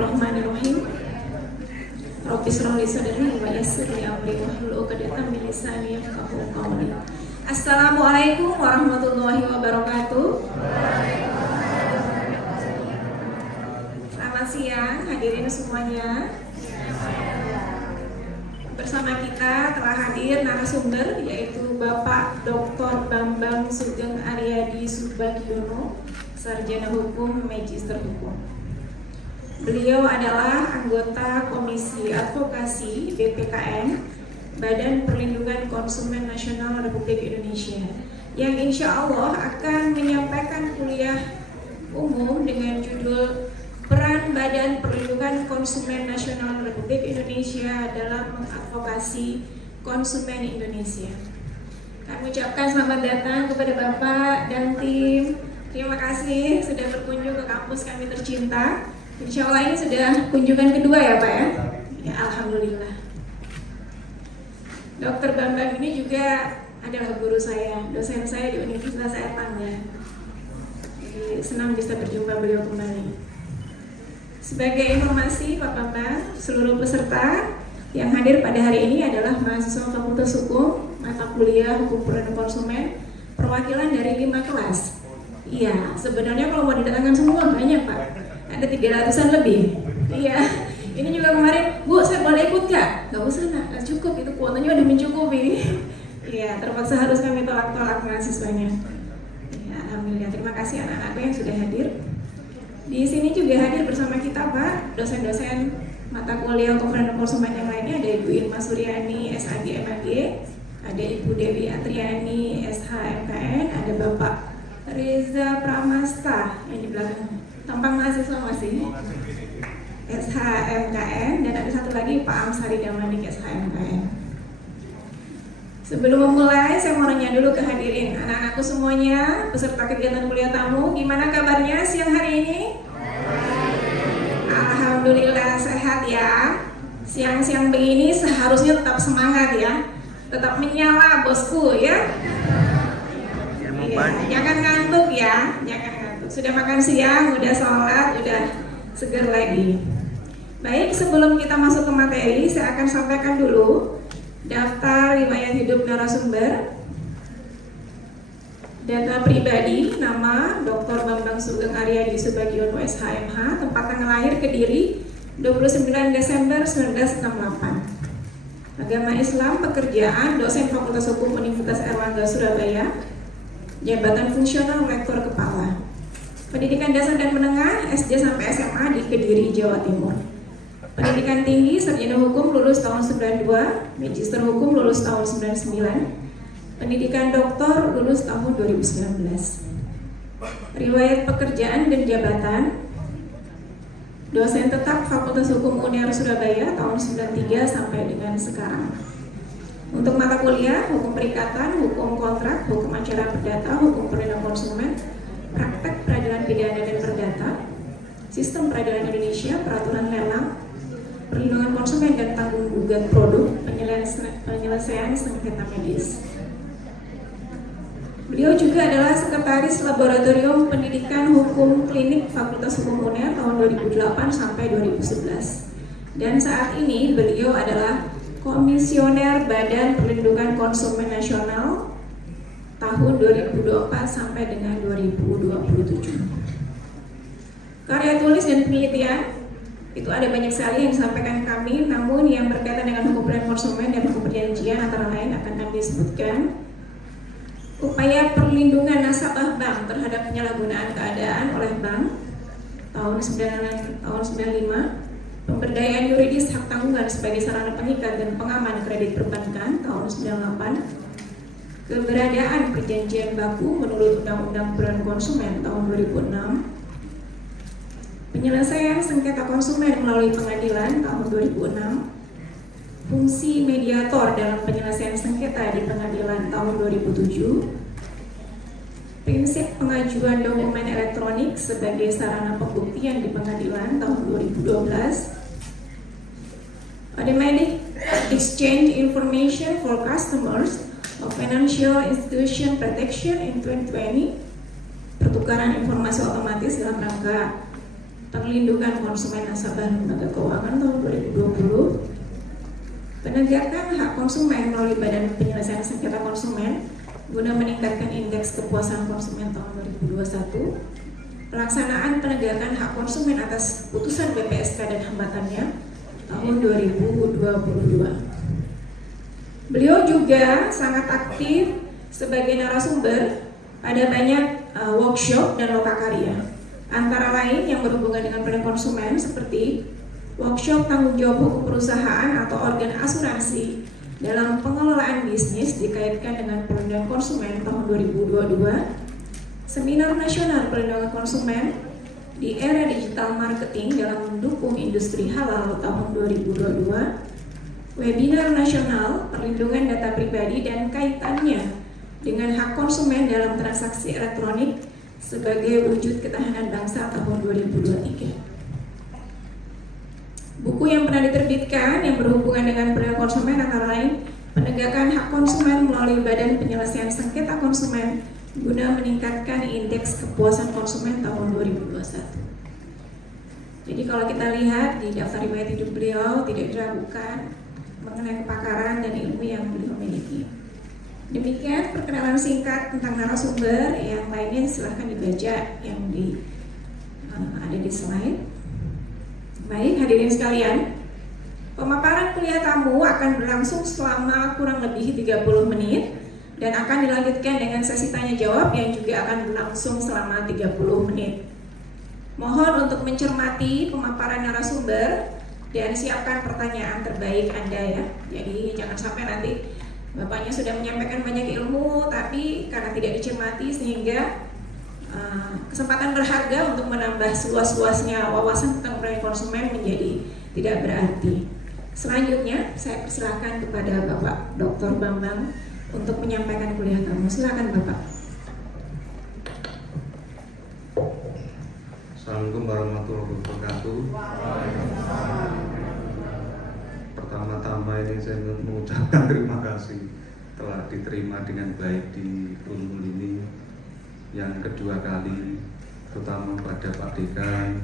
Bismillahirrahmanirrahim. Rabbi shrah li sadri wa yassir li amri wahlul 'uqdatam min lisani yafqahu qawli. Assalamualaikum warahmatullahi wabarakatuh. Selamat siang hadirin semuanya. Bersama kita telah hadir narasumber yaitu Bapak Dr. Bambang Sugeng Aryadi Subagiono, Sarjana Hukum, Magister Hukum. Beliau adalah anggota Komisi Advokasi BPKN, Badan Perlindungan Konsumen Nasional Republik Indonesia, yang insya Allah akan menyampaikan kuliah umum dengan judul Peran Badan Perlindungan Konsumen Nasional Republik Indonesia dalam mengadvokasi konsumen Indonesia. Kami ucapkan selamat datang kepada Bapak dan tim. Terima kasih sudah berkunjung ke kampus kami tercinta. Insya Allah ini sudah kunjungan kedua ya Pak ya? Ya Alhamdulillah. Dr. Bambang ini juga adalah guru saya, dosen saya di Universitas Airlangga. Jadi senang bisa berjumpa beliau kembali. Sebagai informasi Pak Bambang, seluruh peserta yang hadir pada hari ini adalah mahasiswa Fakultas Hukum, mata kuliah Hukum Perlindungan Konsumen, perwakilan dari 5 kelas. Iya, sebenarnya kalau mau didatangkan semua banyak Pak. Ada 300-an lebih. Iya. Ini juga kemarin, Bu, saya boleh ikut gak? Gak usah nak, gak cukup, itu kuotanya udah mencukupi. Iya, terpaksa harus kami tolak-tolak mahasiswanya. Ya, alhamdulillah, terima kasih anak-anakku yang sudah hadir. Di sini juga hadir bersama kita Pak, dosen-dosen mata kuliah Hukum Perlindungan Konsumen yang lainnya. Ada Ibu Irma Suryani, SAG MAG, ada Ibu Dewi Atriani, SHMKN, ada Bapak Reza Pramasta yang di belakang. Tampang mahasiswa masih SHMKN, dan ada satu lagi Pak Amsari Damanik SHMKN. Sebelum memulai, saya mau nanya dulu ke hadirin anak-anakku semuanya, peserta kegiatan kuliah tamu, gimana kabarnya siang hari ini? Alhamdulillah sehat ya. Siang-siang begini seharusnya tetap semangat ya, tetap menyala bosku ya. Jangan ngantuk ya, jangan ngantuk. Sudah makan siang, udah sholat, udah seger lagi. Baik, sebelum kita masuk ke materi, saya akan sampaikan dulu daftar riwayat hidup narasumber. Data pribadi, nama Dr. Bambang Sugeng Aryadi Subagiono SHMH, tempat tanggal lahir Kediri 29 Desember 1968. Agama Islam, pekerjaan dosen Fakultas Hukum Universitas Airlangga Surabaya, jabatan fungsional rektor kepala. Pendidikan dasar dan menengah SD sampai SMA di Kediri, Jawa Timur. Pendidikan tinggi sarjana hukum lulus tahun 92, magister hukum lulus tahun 99. Pendidikan doktor lulus tahun 2019. Riwayat pekerjaan dan jabatan, dosen tetap Fakultas Hukum UNER Surabaya tahun 93 sampai dengan sekarang. Untuk mata kuliah, hukum perikatan, hukum kontrak, hukum acara perdata, hukum perlindungan konsumen, praktek peradilan pidana dan perdata, sistem peradilan Indonesia, peraturan lelang, perlindungan konsumen dan tanggung gugat produk, penyelesaian sengketa medis. Beliau juga adalah Sekretaris Laboratorium Pendidikan Hukum Klinik Fakultas Hukum UNER tahun 2008 sampai 2011. Dan saat ini beliau adalah Komisioner Badan Perlindungan Konsumen Nasional tahun 2024 sampai dengan 2027. Karya tulis dan penelitian itu ada banyak sekali yang disampaikan kami, namun yang berkaitan dengan hukum perlindungan konsumen dan hukum perjanjian antara lain akan kami sebutkan. Upaya perlindungan nasabah bank terhadap penyalahgunaan keadaan oleh bank tahun 95, pemberdayaan yuridis hak tanggungan sebagai sarana pengikat dan pengaman kredit perbankan tahun 98, keberadaan perjanjian baku menurut Undang-Undang Perlindungan Konsumen tahun 2006, penyelesaian sengketa konsumen melalui pengadilan tahun 2006, fungsi mediator dalam penyelesaian sengketa di pengadilan tahun 2007, prinsip pengajuan dokumen elektronik sebagai sarana pembuktian di pengadilan tahun 2012, automatic exchange information for customers of financial institution protection in 2020, pertukaran informasi otomatis dalam rangka perlindungan konsumen nasabah lembaga keuangan tahun 2020, penegakan hak konsumen melalui Badan Penyelesaian Sengketa Konsumen guna meningkatkan indeks kepuasan konsumen tahun 2021, pelaksanaan penegakan hak konsumen atas putusan BPSK dan hambatannya tahun 2022. Beliau juga sangat aktif sebagai narasumber pada banyak workshop dan lokakarya, antara lain yang berhubungan dengan perlindungan konsumen seperti workshop tanggung jawab hukum perusahaan atau organ asuransi dalam pengelolaan bisnis dikaitkan dengan perlindungan konsumen tahun 2022, seminar nasional perlindungan konsumen di era digital marketing dalam mendukung industri halal tahun 2022, webinar nasional perlindungan data pribadi dan kaitannya dengan hak konsumen dalam transaksi elektronik sebagai wujud ketahanan bangsa tahun 2023. Buku yang pernah diterbitkan yang berhubungan dengan perlindungan konsumen antara lain penegakan hak konsumen melalui Badan Penyelesaian Sengketa Konsumen guna meningkatkan indeks kepuasan konsumen tahun 2021. Jadi kalau kita lihat di daftar riwayat hidup beliau tidak diragukan mengenai kepakaran dan ilmu yang beliau miliki. Demikian perkenalan singkat tentang narasumber, yang lainnya silahkan dibaca yang ada di slide. Baik, hadirin sekalian, pemaparan kuliah tamu akan berlangsung selama kurang lebih 30 menit dan akan dilanjutkan dengan sesi tanya jawab yang juga akan berlangsung selama 30 menit. Mohon untuk mencermati pemaparan narasumber dan siapkan pertanyaan terbaik Anda ya. Jadi jangan sampai nanti Bapaknya sudah menyampaikan banyak ilmu tapi karena tidak dicermati sehingga kesempatan berharga untuk menambah seluas-luasnya wawasan tentang perlindungan konsumen menjadi tidak berarti. Selanjutnya saya persilakan kepada Bapak Dr. Bambang untuk menyampaikan kuliah kamu. Silakan Bapak. Assalamualaikum warahmatullahi wabarakatuh. Pertama-tama ini saya mengucapkan terima kasih telah diterima dengan baik di Unmul ini. Yang kedua kali, terutama pada Pak Dekan,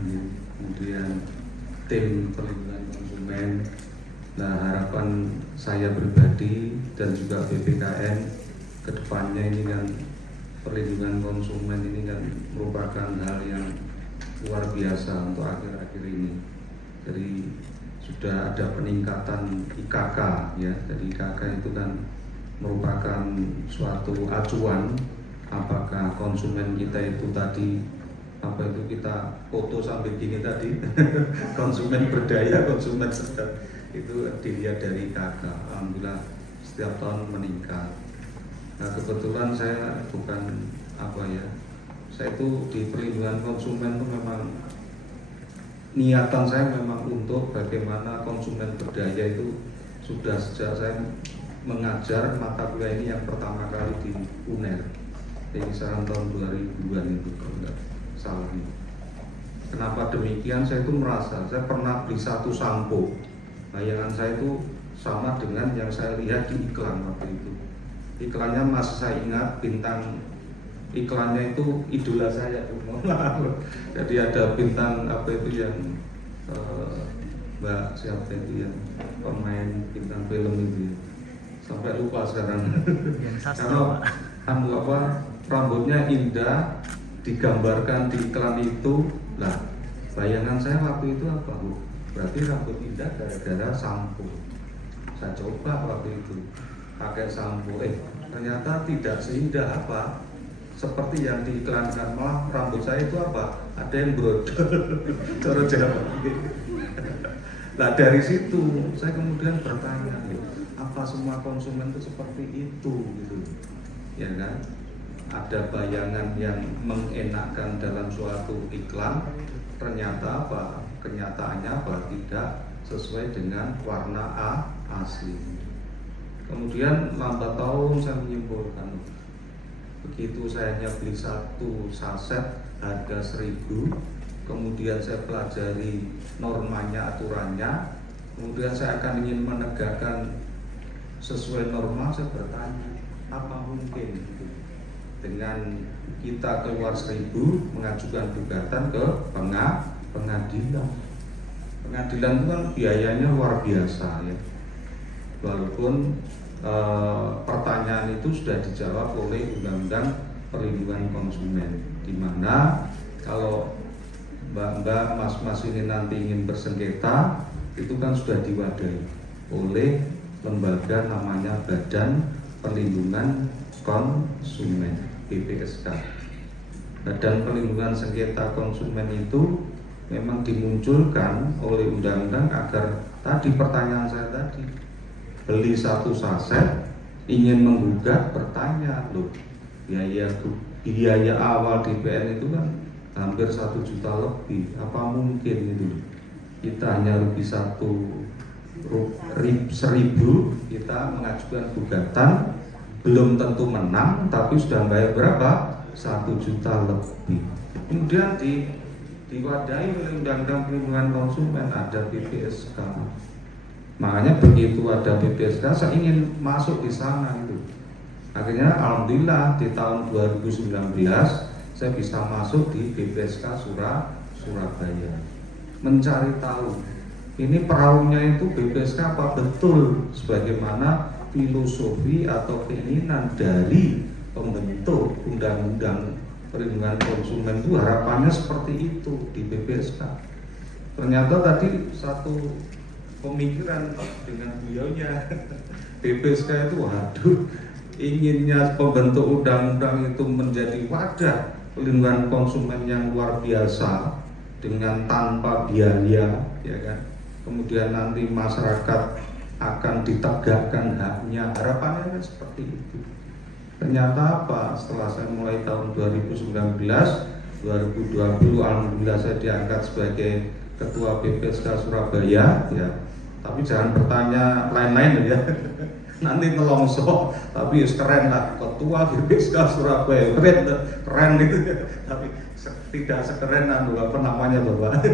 kemudian tim perlindungan konsumen. Nah, harapan saya pribadi dan juga BPKN kedepannya ini kan perlindungan konsumen ini kan merupakan hal yang luar biasa untuk akhir-akhir ini. Jadi sudah ada peningkatan IKK ya. Jadi IKK itu kan merupakan suatu acuan apakah konsumen kita itu tadi apa itu kita foto sambil gini tadi konsumen berdaya, konsumen sedang, itu dilihat dari IKK. Alhamdulillah setiap tahun meningkat. Nah, kebetulan saya bukan apa ya, saya itu di perlindungan konsumen itu memang niatan saya memang untuk bagaimana konsumen berdaya itu sudah sejak saya mengajar mata kuliah ini yang pertama kali di UNER. Jadi kisaran tahun 2000-an itu kalau tidak salah. Kenapa demikian? Saya itu merasa saya pernah beli satu sampo. Bayangan saya itu sama dengan yang saya lihat di iklan waktu itu. Iklannya masih saya ingat, bintang iklannya itu idola saya. Jadi ada bintang apa itu yang Mbak siapa itu yang pemain bintang film itu, sampai lupa sekarang. Karena apa rambutnya indah digambarkan di iklan itu. Lah, bayangan saya waktu itu apa Bu? Berarti rambut indah gara-gara sampo. Saya coba waktu itu pakai sampo, ternyata tidak seindah apa seperti yang diiklankan. Malah rambut saya itu apa? Ada yang brodol. Cara Jawa. Nah, dari situ saya kemudian bertanya, apa semua konsumen itu seperti itu gitu? Ya kan? Ada bayangan yang mengenakkan dalam suatu iklan, ternyata apa? Kenyataannya apa? Tidak sesuai dengan warna asli. Kemudian lambat tahun saya menyimpulkan, begitu saya hanya beli satu saset harga 1.000, kemudian saya pelajari normanya, aturannya, kemudian saya akan ingin menegakkan sesuai norma. Saya bertanya, apa mungkin dengan kita keluar 1.000 mengajukan gugatan ke pengadilan. Pengadilan itu kan biayanya luar biasa ya. Walaupun pertanyaan itu sudah dijawab oleh Undang-Undang Perlindungan Konsumen, di mana kalau Mbak, Mas ini nanti ingin bersengketa, itu kan sudah diwadahi oleh lembaga namanya Badan Perlindungan Konsumen, BPSK. Badan Perlindungan Sengketa Konsumen itu memang dimunculkan oleh undang-undang agar tadi pertanyaan saya tadi, beli satu saset ingin menggugat, bertanya loh, biaya awal DPN itu kan hampir 1 juta lebih, apa mungkin itu kita hanya rugi 1.000 kita mengajukan gugatan, belum tentu menang tapi sudah bayar berapa? 1 juta lebih. Kemudian diwadahi oleh Undang-Undang Perlindungan Konsumen, ada BPSK. Makanya begitu ada BPSK, saya ingin masuk di sana itu. Akhirnya alhamdulillah di tahun 2019 saya bisa masuk di BPSK Surabaya. Mencari tahu ini perahunya itu BPSK apa betul sebagaimana filosofi atau keinginan dari pembentuk Undang-Undang Perlindungan Konsumen itu, harapannya seperti itu di BPSK. Ternyata tadi satu pemikiran dengan beliaunya BPSK itu, waduh, inginnya pembentuk undang-undang itu menjadi wadah perlindungan konsumen yang luar biasa dengan tanpa biaya, ya kan. Kemudian nanti masyarakat akan ditegakkan haknya, harapannya kan seperti itu. Ternyata apa? Setelah saya mulai tahun 2019, 2020 alhamdulillah saya diangkat sebagai ketua BPSK Surabaya, ya. Tapi jangan bertanya lain-lain ya. Nanti nelongso, tapi keren lah ketua BPSK Surabaya, keren gitu ya. Tapi tidak sekeren apa namanya Bapak.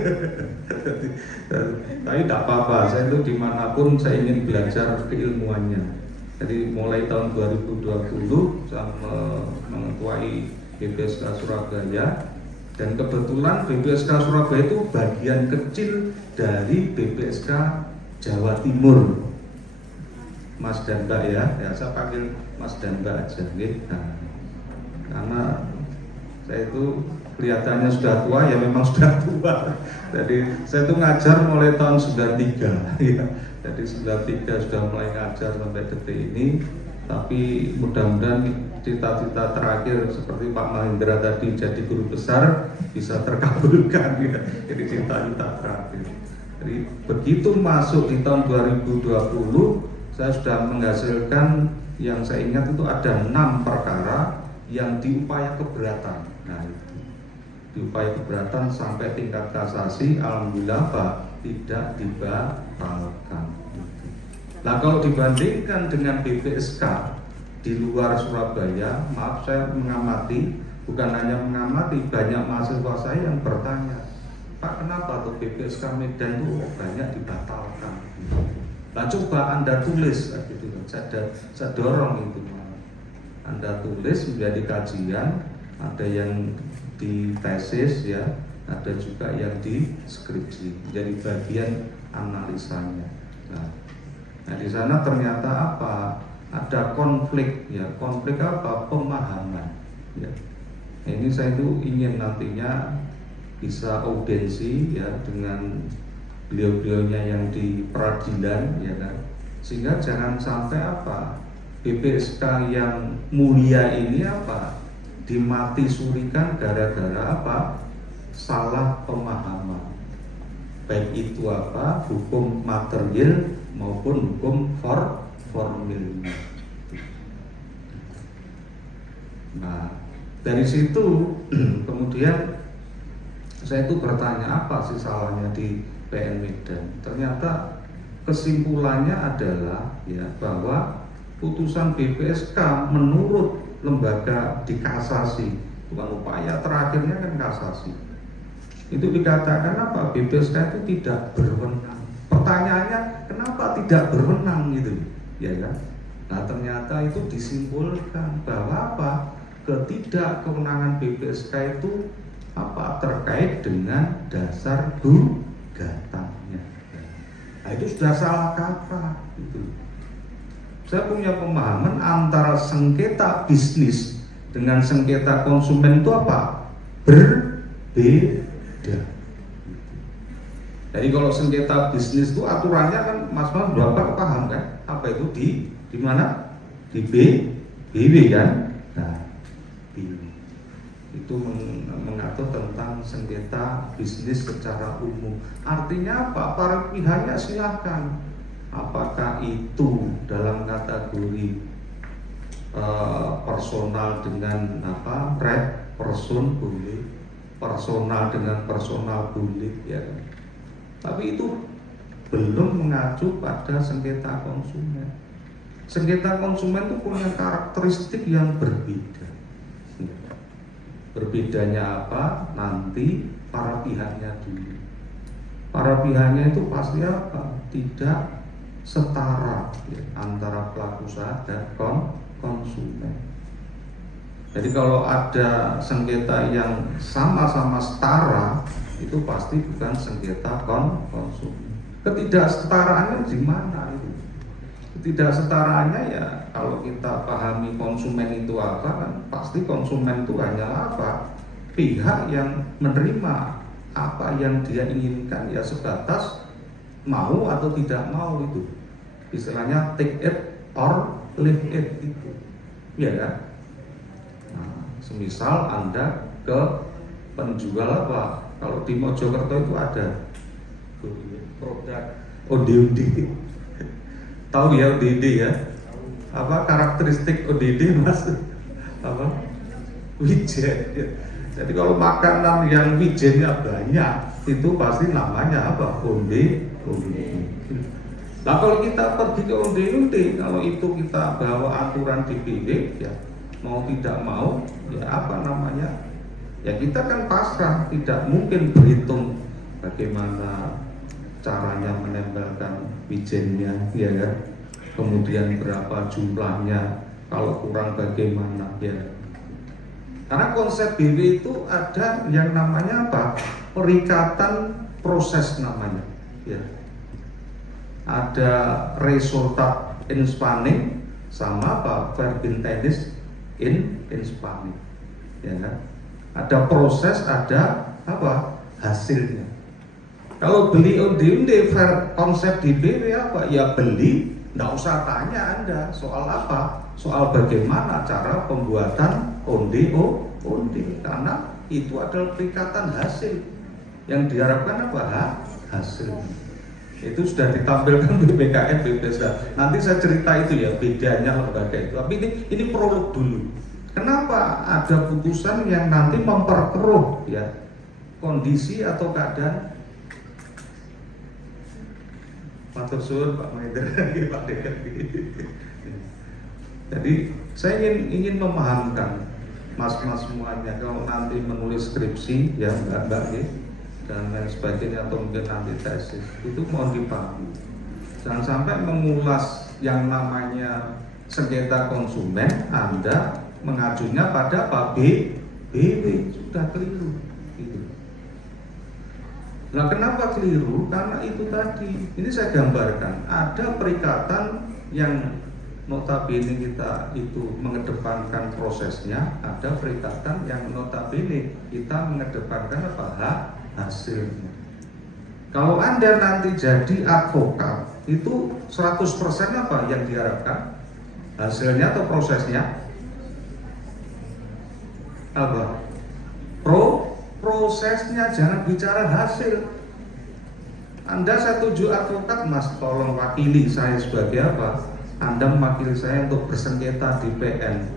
Tapi tidak apa-apa, saya itu dimanapun saya ingin belajar keilmuannya. Jadi mulai tahun 2020 saya mengetuai BPSK Surabaya, dan kebetulan BPSK Surabaya itu bagian kecil dari BPSK Jawa Timur. Mas dan Mbak ya saya panggil Mas dan Mbak aja gitu. Nah, karena saya itu kelihatannya sudah tua, ya memang sudah tua. Jadi saya itu ngajar mulai tahun 93 ya. Jadi 93 sudah mulai ngajar sampai detik ini. Tapi mudah-mudahan cita-cita terakhir seperti Pak Mahendra tadi jadi guru besar bisa terkabulkan ya. Jadi cita-cita terakhir. Jadi begitu masuk di tahun 2020 saya sudah menghasilkan, yang saya ingat itu ada 6 perkara yang diupaya keberatan. Nah itu diupaya keberatan sampai tingkat kasasi, alhamdulillah Pak tidak dibatalkan. Nah kalau dibandingkan dengan BPSK di luar Surabaya, maaf saya mengamati, bukan hanya mengamati, banyak mahasiswa saya yang bertanya, Pak kenapa tuh BPSK Medan itu banyak dibatalkan? Nah coba Anda tulis gitu, saya dorong itu, Anda tulis menjadi kajian, ada yang di tesis ya, ada juga yang di skripsi, jadi bagian analisanya. Nah di sana ternyata apa? Ada konflik ya, konflik apa? Pemahaman. Ya. Nah, ini saya itu ingin nantinya bisa audiensi ya dengan beliau-beliaunya yang di peradilan ya kan, sehingga jangan sampai apa BPSK yang mulia ini apa dimati surikan gara-gara apa salah pemahaman, baik itu apa hukum material maupun hukum formilnya. Nah dari situ kemudian saya itu bertanya apa sih salahnya di PN Medan. Ternyata kesimpulannya adalah ya bahwa putusan BPSK menurut lembaga di kasasi, bukan upaya terakhirnya kan kasasi, itu dikatakan apa? BPSK itu tidak berwenang. Pertanyaannya kenapa tidak berwenang gitu, ya kan? Nah ternyata itu disimpulkan bahwa apa? Ketidakkewenangan BPSK itu apa terkait dengan dasar gugatannya. Nah, itu sudah salah kaprah gitu. Saya punya pemahaman antara sengketa bisnis dengan sengketa konsumen itu apa? Berbeda. Jadi kalau sengketa bisnis itu aturannya kan Mas Bapak paham kan? Apa itu di mana? Di BW kan? Nah, BW itu mengatur tentang sengketa bisnis secara umum. Artinya apa? Para pihaknya silakan. Apakah itu dalam kategori personal dengan apa? Red person boleh, personal dengan personal boleh, ya kan? Tapi itu belum mengacu pada sengketa konsumen. Sengketa konsumen itu punya karakteristik yang berbeda. Berbedanya apa? Nanti para pihaknya dulu. Para pihaknya itu pasti apa? Tidak setara ya, antara pelaku usaha dan konsumen. Jadi kalau ada sengketa yang sama-sama setara, itu pasti bukan sengketa konsumen. Ketidaksetaraannya di mana itu? Ketidaksetaraannya ya kalau kita pahami konsumen itu apa kan, pasti konsumen itu hanyalah apa? Pihak yang menerima apa yang dia inginkan ya sebatas mau atau tidak mau itu. Istilahnya take it or leave it itu. Ya kan? Nah, semisal Anda ke penjual apa? Kalau di Mojokerto itu ada produk ODD. Tahu ya ODD ya? Apa karakteristik ODD Mas? Apa? Wijen. Ya. Jadi kalau makanan yang wijennya banyak itu pasti namanya apa? Onde. Nah kalau kita pergi ke onde, kalau itu kita bawa aturan di BW ya mau tidak mau ya apa namanya? Ya kita kan pasrah, tidak mungkin berhitung bagaimana caranya menempelkan wijennya, ya kan? Kemudian berapa jumlahnya, kalau kurang bagaimana, ya. Karena konsep BW itu ada yang namanya apa? Perikatan proses namanya, ya. Ada resultat in spanning sama apa? Verbin tenis in spanning, ya kan? Ada proses, ada apa? Hasilnya. Kalau beli onde-onde konsep di BW apa? Ya beli, nggak usah tanya Anda soal apa? Soal bagaimana cara pembuatan onde. Karena itu adalah perikatan hasil. Yang diharapkan apa? Hasil. Itu sudah ditampilkan BPKN, BPSDA. Nanti saya cerita itu ya, bedanya lembaga itu. Tapi ini prolog dulu. Kenapa ada putusan yang nanti memperkeruh ya kondisi atau keadaan? Matur suwun Pak Mahendra, Pak Dekan. Jadi saya ingin memahamkan mas-mas semuanya kalau nanti menulis skripsi ya mbak ya, dan lain sebagainya atau mungkin nanti tesis itu mohon dipahami. Jangan sampai mengulas yang namanya sengketa konsumen Anda mengajunya pada apa? BW sudah keliru gitu. Nah kenapa keliru? Karena itu tadi, ini saya gambarkan ada perikatan yang notabene kita itu mengedepankan prosesnya, ada perikatan yang notabene kita mengedepankan apa? Hasilnya. Kalau Anda nanti jadi advokat itu 100% apa yang diharapkan? Hasilnya atau prosesnya? Apa? Prosesnya, jangan bicara hasil. Anda saya tuju advokat, Mas tolong wakili saya sebagai apa? Anda mewakili saya untuk bersengketa di PN.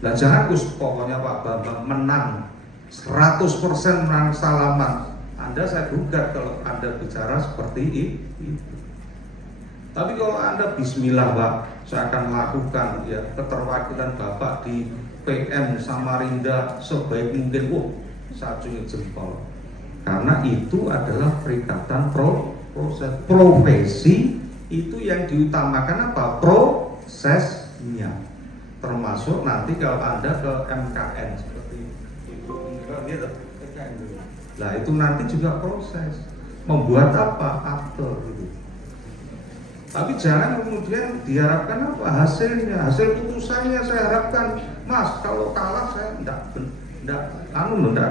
Nah jangan pokoknya Pak Bambang menang 100% menang salaman. Anda saya gugat kalau Anda bicara seperti itu. Tapi kalau Anda bismillah Pak, saya akan melakukan ya keterwakilan Bapak di PM Samarinda sebaik mungkin. Saya cungit jempol. Karena itu adalah perikatan proses. Profesi itu yang diutamakan apa? Prosesnya. Termasuk nanti kalau Anda ke MKN seperti Ibu gitu, PKN Nah itu nanti juga proses membuat apa? Akte gitu. Tapi jangan kemudian diharapkan apa hasilnya, hasil putusannya saya harapkan, Mas kalau kalah saya enggak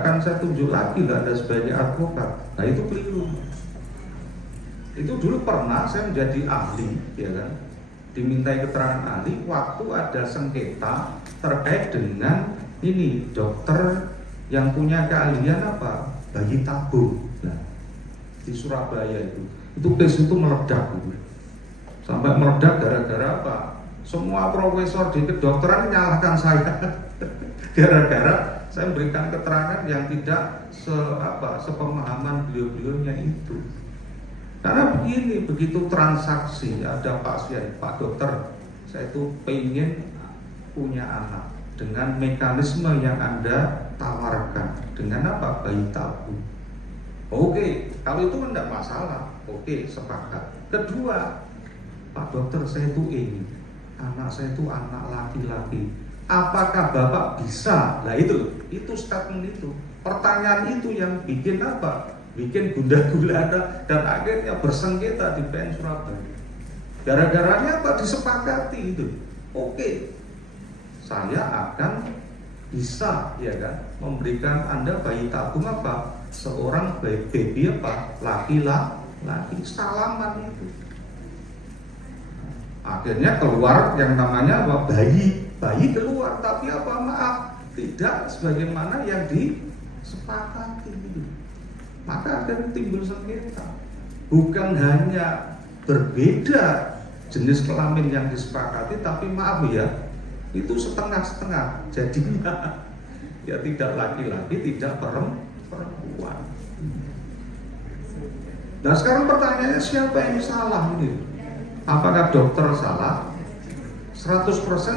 akan saya tunjuk lagi, enggak ada sebagai advokat. Nah itu keliru. Itu dulu pernah saya menjadi ahli, ya kan, dimintai keterangan ahli waktu ada sengketa terkait dengan ini dokter yang punya keahlian apa, bayi tabung. Nah di Surabaya itu case itu meledak gitu. Sampai meledak gara-gara apa? Semua profesor di kedokteran menyalahkan saya gara-gara saya memberikan keterangan yang tidak sepemahaman beliau-beliaunya itu. Karena begini, begitu transaksi ada pasien, Pak dokter, saya itu pengen punya anak dengan mekanisme yang Anda tawarkan, dengan apa? Bayi tabung. Oke, kalau itu tidak masalah. Oke, sepakat. Kedua, Pak dokter, saya itu ingin anak saya itu anak laki-laki. Apakah Bapak bisa? Nah itu statement itu. Pertanyaan itu yang bikin apa? Bikin gundah-gulana dan akhirnya bersengketa di PN Surabaya. Gara-garanya apa? Disepakati itu. Oke, saya akan bisa, ya kan, memberikan Anda bayi tabung apa? Seorang baby apa? Laki-laki, salaman itu. Akhirnya keluar yang namanya apa? Bayi keluar, tapi apa? Maaf, tidak sebagaimana yang disepakati gitu. Maka akan timbul sengketa. Bukan hanya berbeda jenis kelamin yang disepakati, tapi maaf ya, itu setengah-setengah. Jadinya ya tidak laki-laki, tidak perempuan. Nah sekarang pertanyaannya siapa yang salah ini? Apakah dokter salah? 100%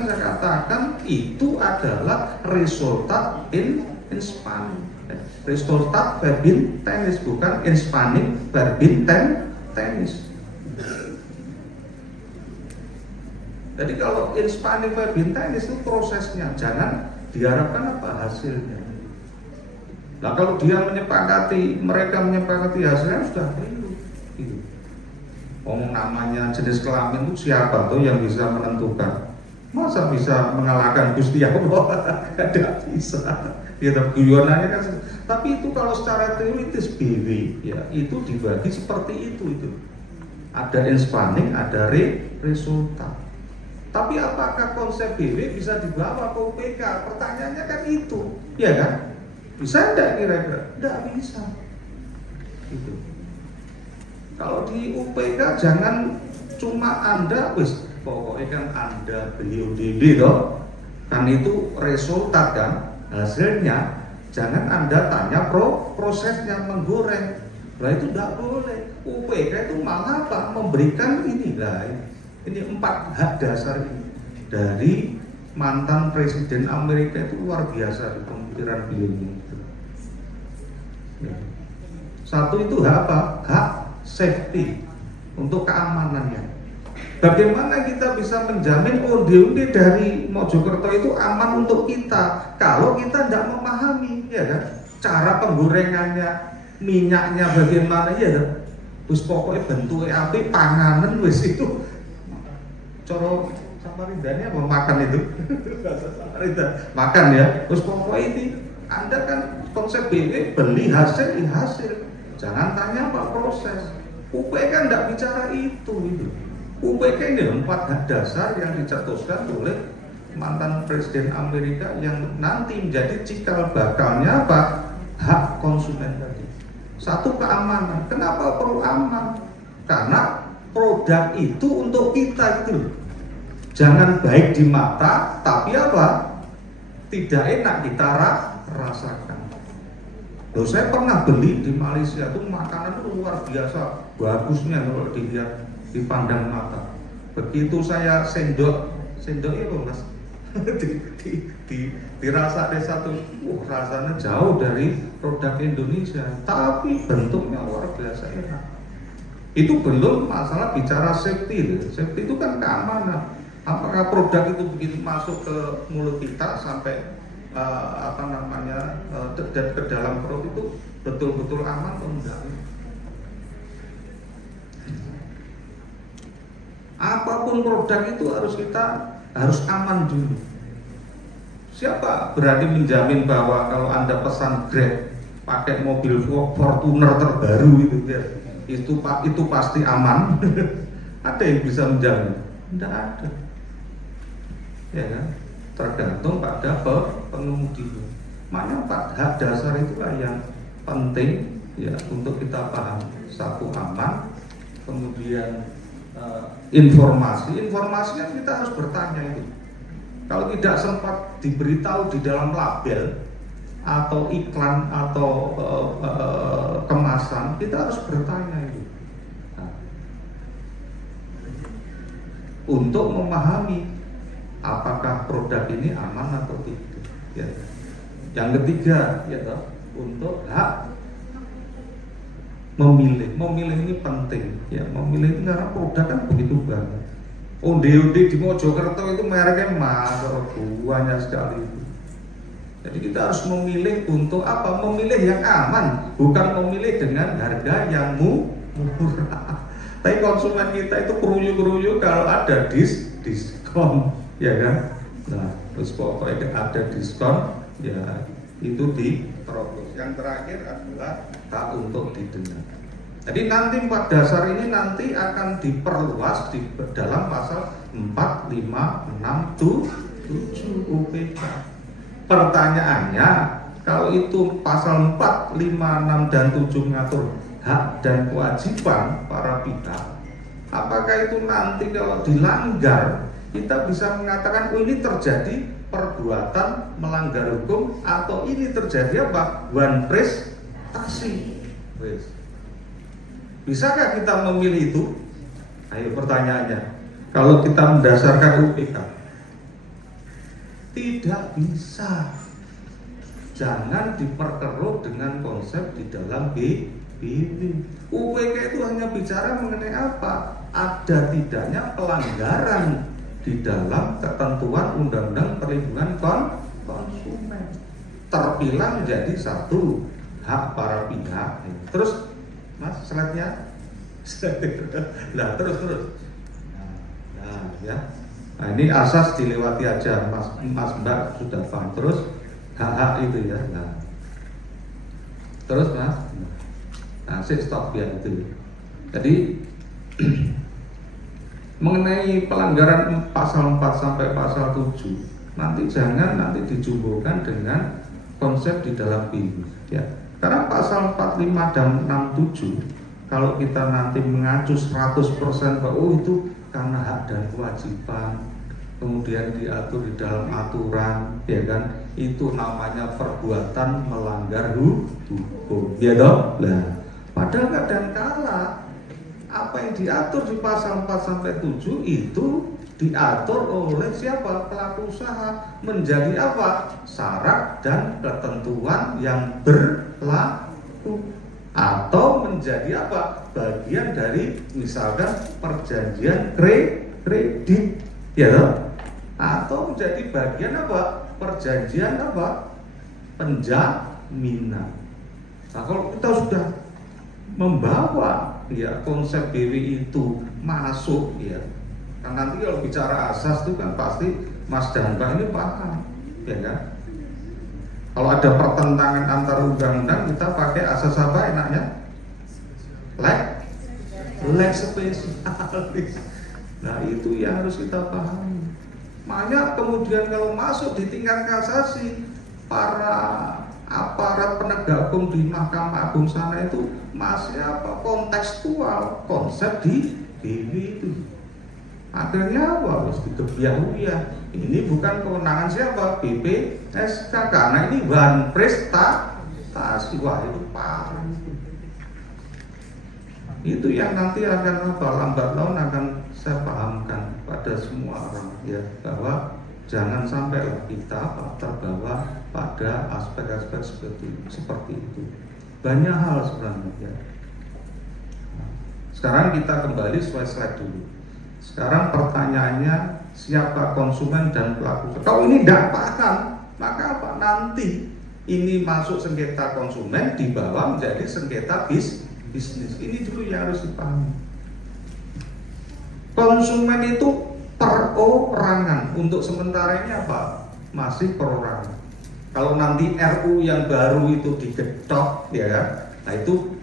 saya katakan itu adalah resultat in Spanish. Resultat verbin tenis, bukan in Spanish verbin tenis. Jadi kalau in Spanish verbin tenis itu prosesnya, jangan diharapkan apa hasilnya. Nah kalau dia mereka menyepakati hasilnya sudah keliru. Gitu. Namanya jenis kelamin itu siapa tuh yang bisa menentukan? Masa bisa mengalahkan Gusti Allah? Tidak bisa. Ya guyonannya kan. Tapi itu kalau secara teoritis BW ya itu dibagi seperti itu. Ada inspanning, ada resultat. Tapi apakah konsep BW bisa dibawa ke UPK? Pertanyaannya kan itu, ya kan? Bisa enggak kira-kira? Enggak bisa. Gitu. Kalau di UPK jangan cuma Anda pokoknya kan Anda beliau DD toh, kan itu resultat kan, hasilnya. Jangan Anda tanya prosesnya menggoreng. Nah itu tidak boleh. UPK itu malah apa? Memberikan ini 4 hak dasar ini dari mantan presiden Amerika itu luar biasa di pemikiran beliau itu. Satu itu hak apa? Hak safety, untuk keamanannya. Bagaimana kita bisa menjamin onde-onde dari Mojokerto itu aman untuk kita kalau kita tidak memahami, ya kan? Cara penggorengannya, minyaknya bagaimana, ya kan? Terus pokoknya bentuknya api, panganan wis itu. Coro Samarindanya apa makan itu? Makan ya. Terus pokoknya ini Anda kan konsep BW beli hasil. Jangan tanya apa proses. UPK kan tidak bicara itu. UPK ini 4 hak dasar yang dicetuskan oleh mantan presiden Amerika yang nanti menjadi cikal bakalnya apa? Hak konsumen tadi. Satu, keamanan. Kenapa perlu aman? Karena produk itu untuk kita itu. Jangan baik di mata, tapi apa? Tidak enak kita rasakan. Loh, saya pernah beli di Malaysia tuh makanan luar biasa bagusnya kalau dilihat, dipandang mata. Begitu saya sendoknya kok mas dirasa satu, rasanya jauh dari produk Indonesia, tapi bentuknya luar biasa enak. Itu belum masalah bicara safety. Safety itu kan keamanan. Apakah produk itu begitu masuk ke mulut kita sampai ke dalam perut itu betul-betul aman atau enggak? Apapun produk itu harus aman dulu. Siapa berani menjamin bahwa kalau Anda pesan Grab pakai mobil Fortuner terbaru itu pasti aman? Ada yang bisa menjamin? Tidak ada. Ya kan? Tergantung pada pengemudinya. Makanya hak dasar itulah yang penting ya untuk kita paham. Satu, aman, kemudian informasi kan kita harus bertanya itu. Kalau tidak sempat diberitahu di dalam label atau iklan atau kemasan, kita harus bertanya itu. Nah, untuk memahami apakah produk ini aman atau tidak. Ya. Yang ketiga, ya, untuk hak memilih ini penting. Ya, memilih itu karena produk kan begitu banyak. Onde-onde di Mojokerto itu mereknya mahal, banyak sekali. Jadi kita harus memilih untuk apa? Memilih yang aman, bukan memilih dengan harga yang murah. Tapi konsumen kita itu keruyu-keruyu kalau ada diskon, ya kan? Nah, terus pokoknya ada diskon, ya itu diterobos. Yang terakhir adalah hak untuk didengar. Jadi nanti 4 dasar ini nanti akan diperluas di dalam pasal 4, 5, 6, 7 UPK. Pertanyaannya, kalau itu pasal 4, 5, 6, dan 7 mengatur hak dan kewajiban para pihak, apakah itu nanti kalau dilanggar kita bisa mengatakan oh ini terjadi perbuatan melanggar hukum atau ini terjadi apa? One prestasi. Bisakah kita memilih itu? Ayo pertanyaannya. Kalau kita mendasarkan UPK, tidak bisa. Jangan diperkeruh dengan konsep di dalam BBB. UPK itu hanya bicara mengenai apa? Ada tidaknya pelanggaran di dalam ketentuan Undang-Undang Perlindungan Konsumen. Terpilah menjadi satu hak para pihak. Terus Mas, slide-nya. Nah, terus. Nah, ya. Nah, ini asas dilewati aja, Mas Mbak sudah paham. Terus hak-hak itu ya. Nah. Terus, Mas. Nah, stop ya itu. Jadi mengenai pelanggaran pasal 4 sampai pasal 7, nanti jangan dijumbuhkan dengan konsep di dalam BIM, ya. Karena pasal 4, 5, dan 6, 7 kalau kita nanti mengacu 100% bahwa itu karena hak dan kewajiban, kemudian diatur di dalam aturan, ya kan, itu namanya perbuatan melanggar hukum, ya toh? Nah, padahal kadangkala apa yang diatur di pasal 4 sampai 7 itu diatur oleh siapa? Pelaku usaha, menjadi apa? Syarat dan ketentuan yang berlaku, atau menjadi apa? Bagian dari misalkan perjanjian kredit, ya, atau menjadi bagian apa? Perjanjian apa? Penjaminan. Nah, kalau kita sudah membawa ya konsep BW itu masuk, ya, kan nanti kalau bicara asas itu kan pasti Mas dan Mbak ini paham, ya kan? Kalau ada pertentangan antar undang-undang, kita pakai asas apa enaknya? Lex spesialis. Nah, itu yang harus kita pahami. Makanya kemudian kalau masuk di tingkat kasasi, para aparat penegak hukum di Mahkamah Agung sana itu masih apa? Kontekstual, konsep di BW itu. Akhirnya harus dikebiahu ya. Ini bukan kewenangan siapa? BPSK, karena ini bahan prestasi. Wah, itu parah. Itu yang nanti akan lambat laun akan saya pahamkan pada semua orang, ya, bahwa jangan sampai kita terbawa pada aspek-aspek seperti itu. Banyak hal sebenarnya, ya. Sekarang kita kembali slide dulu. Sekarang pertanyaannya, siapa konsumen dan pelaku usaha? Kalau ini tidak paham, Maka apa? Nanti ini masuk sengketa konsumen dibawa menjadi sengketa bisnis. Ini dulu yang harus dipahami. Konsumen itu perorangan. Untuk sementara ini apa? Masih perorangan. Kalau nanti RU yang baru itu digetok, ya kan? Nah itu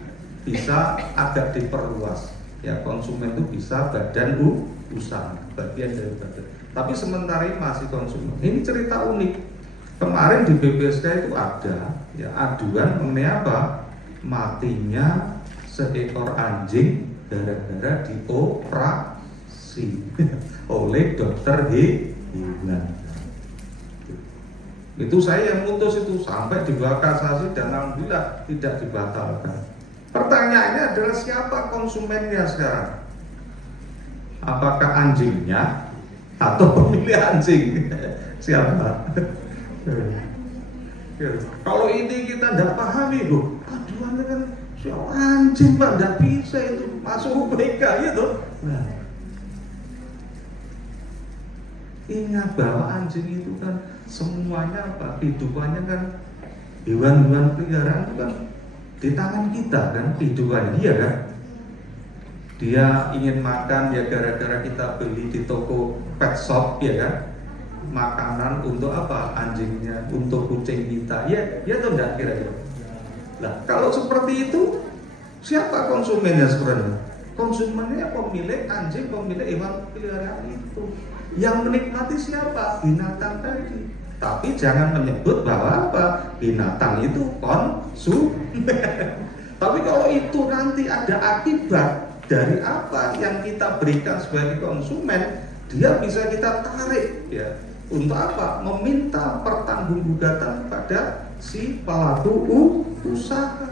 bisa agak diperluas. Ya, konsumen itu bisa badan usaha, bagian dari badan. Tapi sementara ini masih konsumen. Ini cerita unik. Kemarin di BPSK itu ada ya aduan mengenai apa? Matinya seekor anjing gara-gara dioperasi oleh dokter hewan. Itu saya yang mutus itu sampai dibawa kasasi dan alhamdulillah tidak dibatalkan. Pertanyaannya adalah siapa konsumennya sekarang? Apakah anjingnya atau pemilik anjing? Siapa? Kalau ini kita tidak pahami loh, aduannya kan siapa anjing Pak, tidak bisa itu masuk UPK gitu. Nah, ingat bahwa anjing itu kan semuanya apa? Kehidupannya kan hewan-hewan peliharaan itu kan di tangan kita kan kehidupannya dia kan. Dia ingin makan ya gara-gara kita beli di toko pet shop ya kan. Makanan untuk apa? Anjingnya, untuk kucing kita. Ya tuh enggak kira-kira. Nah, kalau seperti itu siapa konsumennya sebenarnya? Konsumennya pemilik anjing, pemilik hewan peliharaan itu. Yang menikmati siapa? Binatang tadi. Tapi jangan menyebut bahwa apa? Binatang itu konsumen. Tapi kalau itu nanti ada akibat dari apa yang kita berikan sebagai konsumen, dia bisa kita tarik ya. Untuk apa? Meminta pertanggungjawaban kepada si pelaku usaha.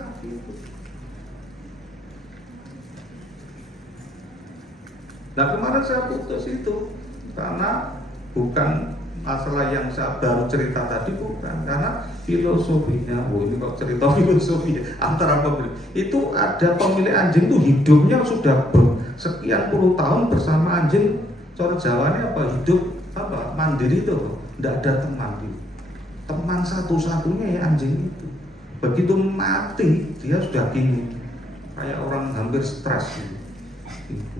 Nah kemarin saya putus itu karena bukan masalah yang saya baru cerita tadi, bukan, karena filosofinya, ini kok cerita filosofi antara pemilik itu ada pemilik anjing itu hidupnya sudah sekian puluh tahun bersama anjing. Cara Jawanya apa? Hidup apa? Mandiri itu, tidak ada teman gitu. Teman satu-satunya ya anjing itu. Begitu mati dia sudah gini, kayak orang hampir stres gitu.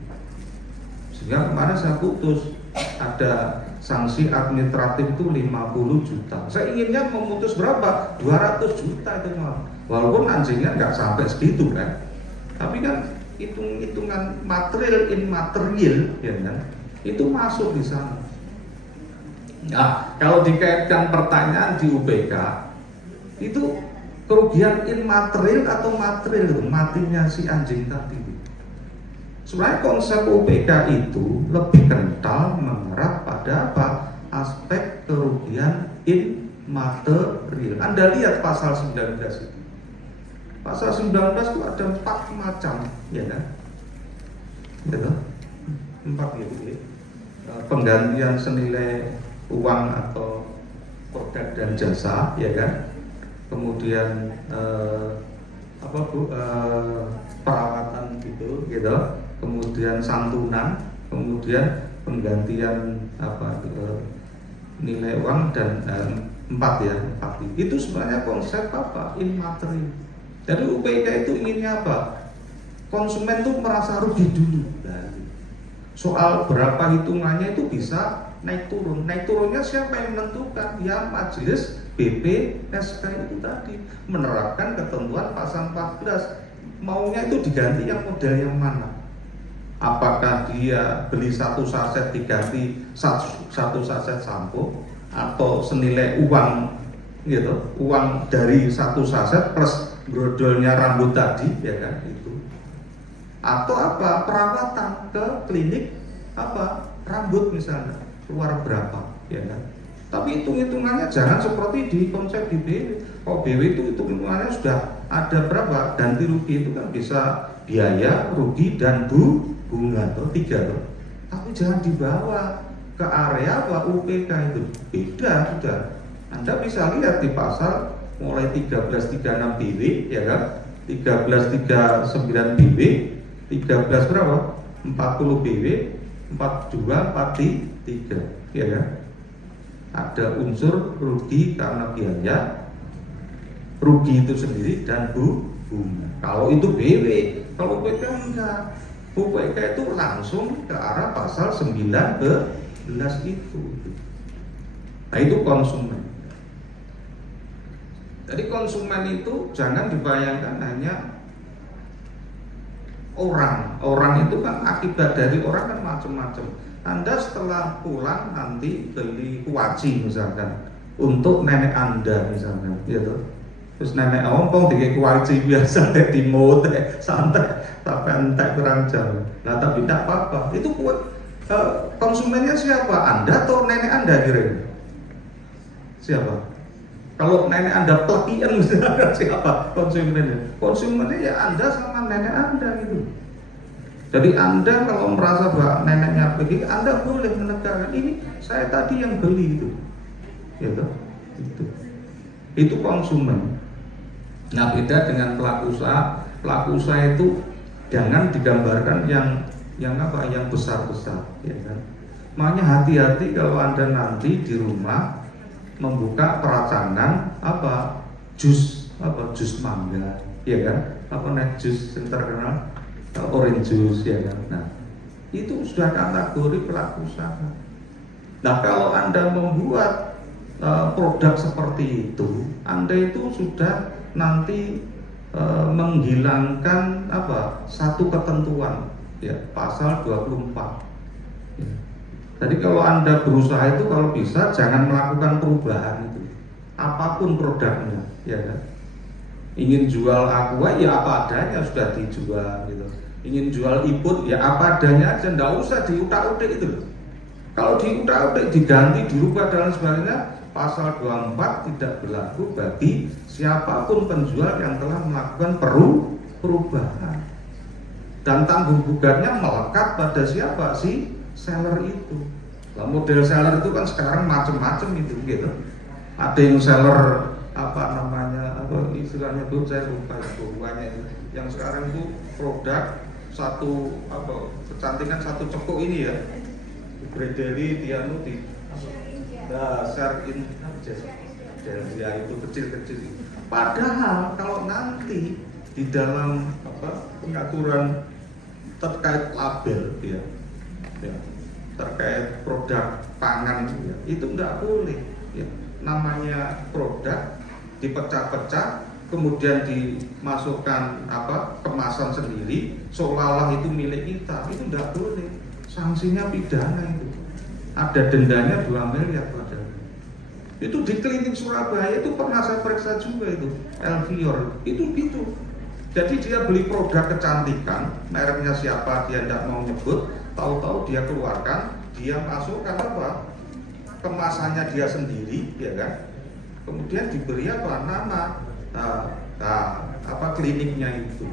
Sehingga kemarin saya putus, ada sanksi administratif itu 50 juta. Saya inginnya memutus berapa? 200 juta itu malah. Walaupun anjingnya nggak sampai segitu kan. Tapi kan hitung-hitungan material immaterial ya kan, itu masuk di sana. Nah, kalau dikaitkan pertanyaan di UPK, itu kerugian immaterial atau material matinya si anjing tadi. Sebenarnya konsep UPK itu lebih kental mengerat pada apa? Aspek kerugian immaterial. Anda lihat pasal 19 itu. Pasal 19 itu ada 4 macam, ya kan? Gitu. 4 gitu ya. Penggantian senilai uang atau produk dan jasa, ya kan? Kemudian perawatan gitu. Kemudian santunan, kemudian penggantian nilai uang dan 4 itu sebenarnya konsep apa? Immaterial. Jadi UPK itu inginnya apa? Konsumen tuh merasa rugi dulu. Soal berapa hitungannya itu bisa naik turun. Naik turunnya siapa yang menentukan? Ya majelis BPSK itu tadi menerapkan ketentuan pasal 14. Maunya itu diganti yang model yang mana? Apakah dia beli 1 saset diganti 1 saset sampo, atau senilai uang gitu, uang dari 1 saset plus brodolnya rambut tadi, ya kan itu. Atau apa? Perawatan ke klinik apa? Rambut misalnya, keluar berapa, ya kan. Tapi hitung-hitungannya jangan seperti di konsep di BW. Kalau BW itu hitung-hitungannya sudah ada berapa? Ganti rugi itu kan bisa biaya, rugi, dan bunga tuh 3 tuh. Tapi jangan dibawa ke area apa UPK itu. Beda sudah. Anda bisa lihat di pasal mulai 1336 BW ya kan? 1339 BW, 13 berapa? 40 BW, 42, 43 ya kan? Ada unsur rugi karena biaya, rugi itu sendiri, dan bunga. Kalau itu BW, kalau UPK enggak. UPK itu langsung ke arah pasal 19 itu. Nah itu konsumen. Jadi konsumen itu jangan dibayangkan hanya orang. Orang itu kan akibat dari orang kan macam-macam. Anda setelah pulang nanti beli kuaci misalkan untuk nenek Anda misalkan, gitu. Terus nenek ompong dikasih kuaci biasa teh timut teh santai tapi entek kurang jauh. Nah tapi tidak apa-apa. Itu konsumennya siapa? Anda atau nenek Anda kira-kira? Siapa? Kalau nenek Anda pelatihan misalnya siapa konsumennya? Konsumennya ya Anda sama nenek Anda gitu. Jadi Anda kalau merasa bahwa neneknya pergi, Anda boleh menegakkan ini saya tadi yang beli itu, gitu. Itu konsumen. Nah beda dengan pelaku usaha. Pelaku usaha itu jangan digambarkan yang besar-besar, ya kan? Makanya hati-hati kalau Anda nanti di rumah membuka peracangan jus mangga, ya kan? Jus yang terkenal orange juice, ya kan? Nah itu sudah kategori pelaku usaha. Nah kalau Anda membuat produk seperti itu, Anda itu sudah nanti menghilangkan satu ketentuan, ya, pasal 24. Ya. Jadi kalau Anda berusaha itu kalau bisa jangan melakukan perubahan itu, apapun produknya, ya kan? Ingin jual aqua ya apa adanya sudah dijual gitu. Ingin jual iput ya apa adanya aja, nggak usah diutak-utik itu. Kalau diutak-utik diganti, dirubah dan sebagainya, pasal 24 tidak berlaku bagi siapapun penjual yang telah melakukan perubahan. Dan tanggung bugatnya melekat pada siapa sih? Seller itu. Nah, model seller itu kan sekarang macam-macam itu gitu. Ada yang seller istilahnya itu saya lupa itu yang sekarang itu produk satu kecantikan satu cekuk ini ya, Bradley Tianu di dasar ini ya itu kecil-kecil. Padahal kalau nanti di dalam pengaturan terkait label ya, terkait produk pangan ya, itu nggak boleh ya. Namanya produk dipecah-pecah kemudian dimasukkan kemasan sendiri seolah-olah itu milik kita, itu tidak boleh. Sanksinya pidana itu, ada dendanya 2 miliar padahal. Itu di klinik Surabaya itu pernah saya periksa juga itu Elvior itu gitu. Jadi dia beli produk kecantikan, mereknya siapa dia tidak mau nyebut, tahu-tahu dia keluarkan, dia masukkan kemasannya dia sendiri, ya kan? Kemudian diberi nama kliniknya itu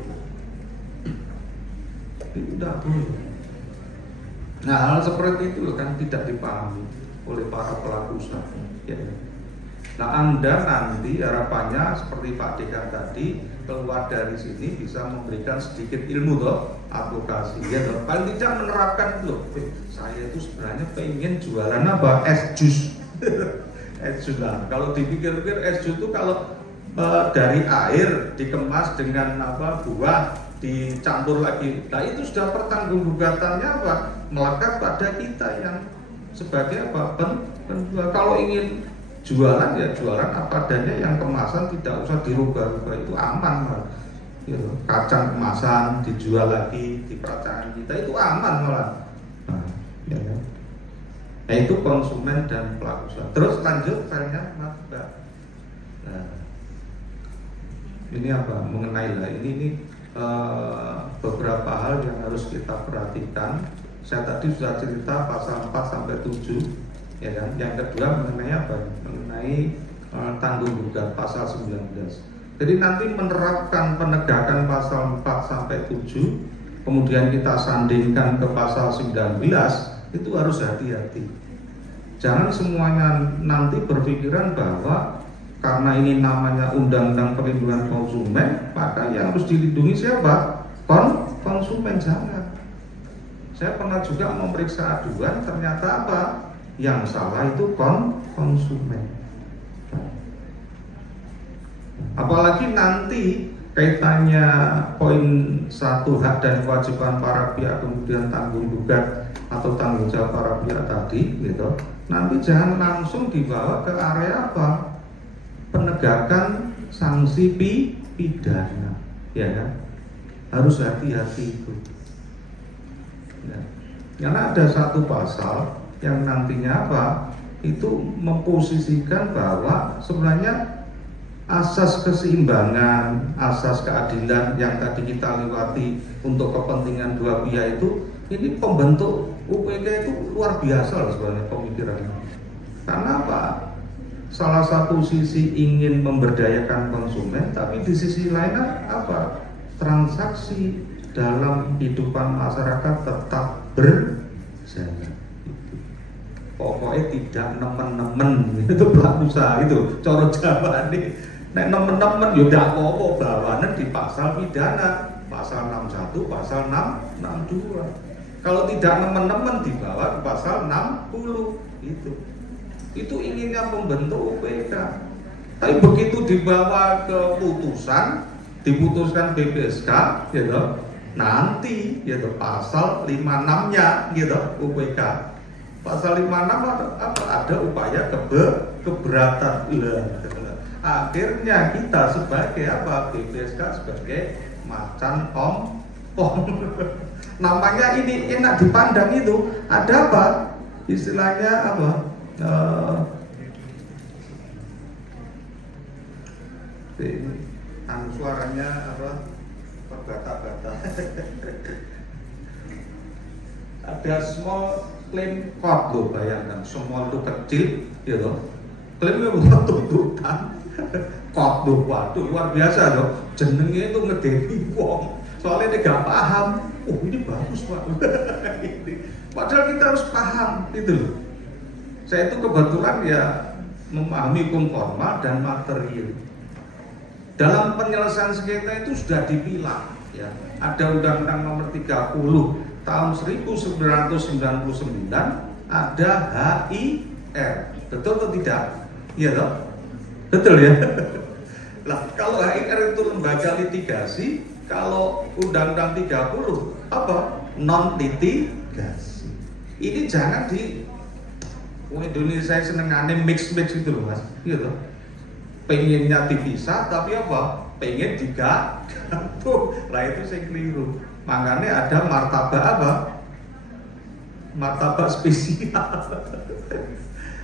tidak boleh. Nah hal seperti itu kan tidak dipahami oleh para pelaku usaha, ya. Nah Anda nanti harapannya seperti Pak Dekan tadi keluar dari sini bisa memberikan sedikit ilmu advokasi, ya toh. Paling tidak menerapkan saya itu sebenarnya pengen jualan es jus es jus lah. Kalau dipikir-pikir es jus itu kalau dari air dikemas dengan buah dicampur lagi, nah itu sudah pertanggungjawabannya melekat pada kita yang sebagai penjual. Kalau ingin jualan ya jualan apa adanya, yang kemasan tidak usah dirubah-rubah, itu aman malah. Ya, kacang kemasan dijual lagi di peracangan kita itu aman malah. Nah, ya. Nah itu konsumen dan pelaku usaha. Terus lanjut filenya Mas Mbak. Nah, ini mengenai ini beberapa hal yang harus kita perhatikan. Saya tadi sudah cerita pasal 4 sampai 7, ya kan? Yang kedua mengenai tanggung jawab pasal 19. Jadi nanti menerapkan penegakan pasal 4 sampai 7, kemudian kita sandingkan ke pasal 19, itu harus hati-hati. Jangan semuanya nanti berpikiran bahwa karena ini namanya Undang-Undang Perlindungan Konsumen, maka yang harus dilindungi siapa? Konsumen. Jangan. Saya pernah juga memeriksa aduan, ternyata yang salah itu konsumen. Apalagi nanti kaitannya poin 1 hak dan kewajiban para pihak, kemudian tanggung gugat atau tanggung jawab para pihak tadi, gitu. Nanti jangan langsung dibawa ke area apa? Penegakan sanksi pidana, ya kan? Harus hati-hati itu. Ya. Karena ada satu pasal yang nantinya apa? Itu memposisikan bahwa sebenarnya asas keseimbangan, asas keadilan yang tadi kita lewati untuk kepentingan dua pihak itu, ini pembentuk UPK itu luar biasa loh sebenarnya pemikirannya. Karena apa? Salah satu sisi ingin memberdayakan konsumen, tapi di sisi lainnya apa? Transaksi dalam kehidupan masyarakat tetap berjalan. Pokoknya tidak nemen-nemen itu pelaku usaha itu coro Jawa nih. Nek nemen-nemen yo ndak apa-apa bawanan di pasal pidana, pasal 61, pasal 662. Kalau tidak nemen-nemen dibawa ke pasal 60 itu. Itu inginnya pembentuk UPK. Tapi begitu dibawa ke putusan, diputuskan BPSK, gitu. Nanti gitu pasal 56-nya gitu UPK. Pasal 56 ada upaya keberatan. Akhirnya kita sebagai apa? BPSK sebagai macan ompong. Namanya ini enak dipandang itu. Ada apa? Istilahnya apa? Suaranya apa? Bata-bata. Ada small claim court loh, bayangkan small itu kecil, ya loh. Klaimnya bukan tuntutan. Court loh, waduh luar biasa loh. Jenengnya itu ngedeni wong. Soalnya dia gak paham. Oh ini bagus pak. Padahal kita harus paham itu loh. Saya itu kebetulan ya memahami hukum formal dan material. Dalam penyelesaian sengketa itu sudah dipilah, ya. Ada Undang-Undang Nomor 30 tahun 1999, ada HIR, betul atau tidak? Iya toh? Betul ya. Lah kalau HIR itu lembaga litigasi, kalau Undang-Undang 30 apa? Non litigasi. Ini jangan di Indonesia senengane mix itu loh mas, gitu. Pengennya dipisah tapi apa? Pengen digabung. Lah itu saya keliru. Makanya ada martabak apa? Martabak spesial.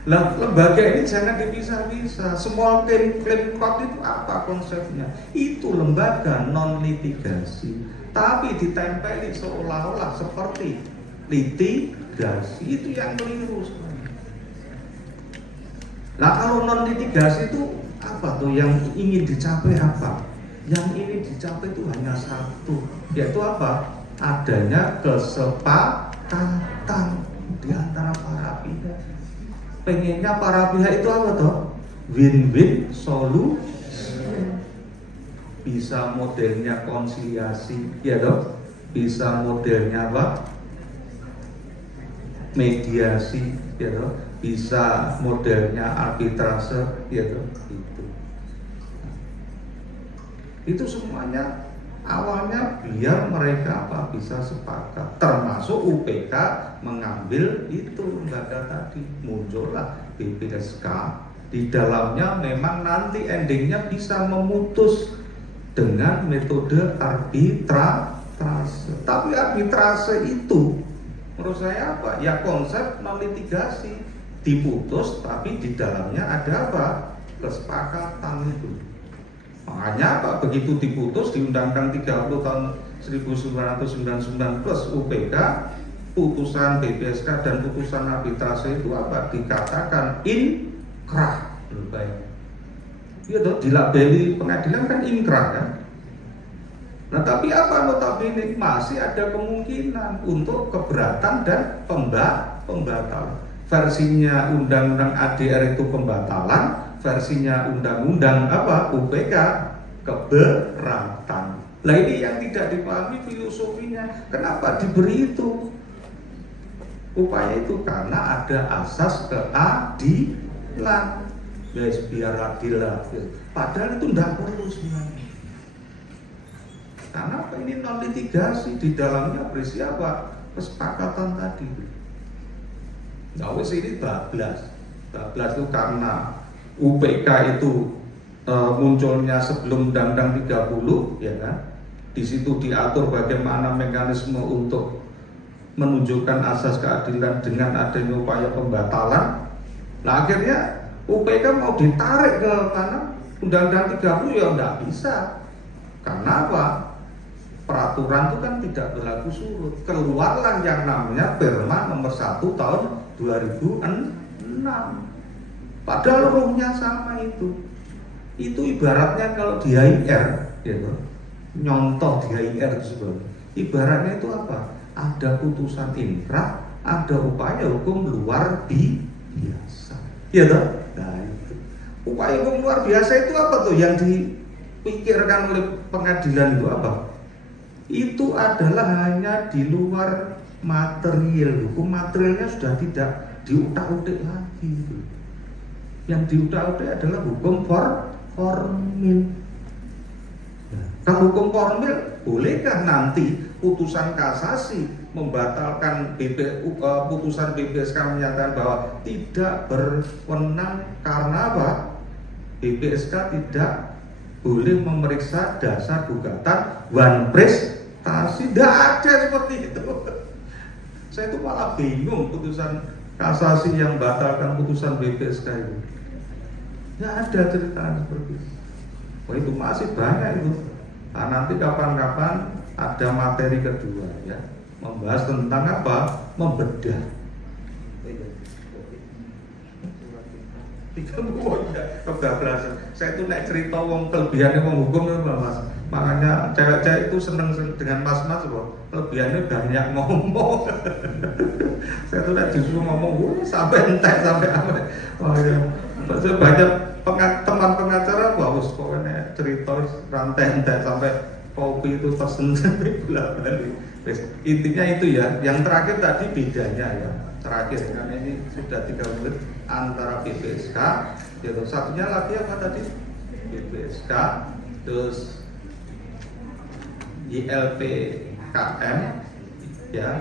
Lah lembaga ini jangan dipisah-pisah. Small claim court itu apa konsepnya? Itu lembaga non litigasi, tapi ditempeli seolah-olah seperti litigasi. Itu yang keliru sebenarnya. Nah kalau non litigasi itu apa tuh yang ingin dicapai apa? Yang ingin dicapai itu hanya satu, yaitu apa? Adanya kesepakatan di antara para pihak. Pengennya para pihak itu apa toh? Win-win solution. Bisa modelnya konsiliasi, ya toh? Bisa modelnya apa? Mediasi, ya toh? Bisa modelnya arbitrase, ya toh? Itu semuanya awalnya biar mereka apa bisa sepakat, termasuk UPK mengambil itu lembaga tadi, muncullah BPSK. Di dalamnya memang nanti endingnya bisa memutus dengan metode arbitrase. Tapi arbitrase itu menurut saya apa? Ya konsep non litigasi, diputus tapi di dalamnya ada apa? Kesepakatan itu. Makanya apa? Begitu diputus di Undang-Undang 30 tahun 1999 plus UPK, putusan BPSK dan putusan arbitrase itu apa? Dikatakan inkrah. Iya toh, dilabeli pengadilan kan inkrah kan? Nah tapi apa notabene masih ada kemungkinan untuk keberatan dan pembatalan. Versinya Undang-Undang ADR itu pembatalan, versinya Undang-Undang apa UPK keberatan. Nah ini yang tidak dipahami filosofinya. Kenapa diberi itu? Upaya itu karena ada asas keadilan. Guys, biar adil lah. Padahal itu tidak perlu sebenarnya. Karena apa? Ini non litigasi, di dalamnya berisi apa? Kesepakatan tadi. Nah, wis ini bablas itu karena UPK itu munculnya sebelum Undang-Undang 30, ya kan? Di situ diatur bagaimana mekanisme untuk menunjukkan asas keadilan dengan adanya upaya pembatalan. Nah, akhirnya UPK mau ditarik ke mana? Undang-Undang 30 ya enggak bisa. Karena apa? Peraturan itu kan tidak berlaku surut. Keluarlah yang namanya Perma nomor 1 tahun 2006. Padahal ruhnya sama itu. Itu ibaratnya kalau di HIR, gitu, nyontoh di HIR itu ibaratnya itu apa? Ada putusan inkrah, ada upaya hukum luar biasa. Iya toh? Nah itu. Upaya hukum luar biasa itu apa tuh? Yang dipikirkan oleh pengadilan itu apa? Itu adalah hanya di luar material. Hukum materialnya sudah tidak diutak-utik lagi gitu. Yang diutak-utik adalah hukum formil. Nah, kalau hukum formil, bolehkah nanti putusan kasasi membatalkan putusan BPSK menyatakan bahwa tidak berwenang karena apa? BPSK tidak boleh memeriksa dasar gugatan one prestasi. Tidak ada seperti itu. Saya itu malah bingung putusan kasasi yang batalkan putusan BPSK itu. Tidak ada cerita seperti itu. Oh, itu masih banyak itu. Nah, nanti kapan-kapan ada materi kedua ya, membahas tentang apa? Membedah. Kebablasan. Saya itu naik cerita wong kelebihannya wong hukum itu Mas. Makanya cewek-cewek itu seneng dengan mas-mas loh. Kelebihannya banyak ngomong. Saya tuh naik justru ngomong sampai entek sampai apa. Oh iya. Saya banyak teman pengacara bagus pokoknya cerita rantai entek sampai kopi itu pesen sampai bulan-bulan. Intinya itu ya. Yang terakhir tadi bedanya ya. Terakhir karena ini sudah 3 menit antara BPSK, yaitu satunya lagi apa tadi? BPSK, terus YLPKM, ya,